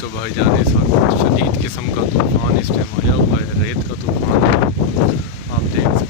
तो भाईजान इस वक्त शदीद किस्म का तूफ़ान इस टाइम आया हुआ है, रेत का तूफ़ान आप देख सकते हैं।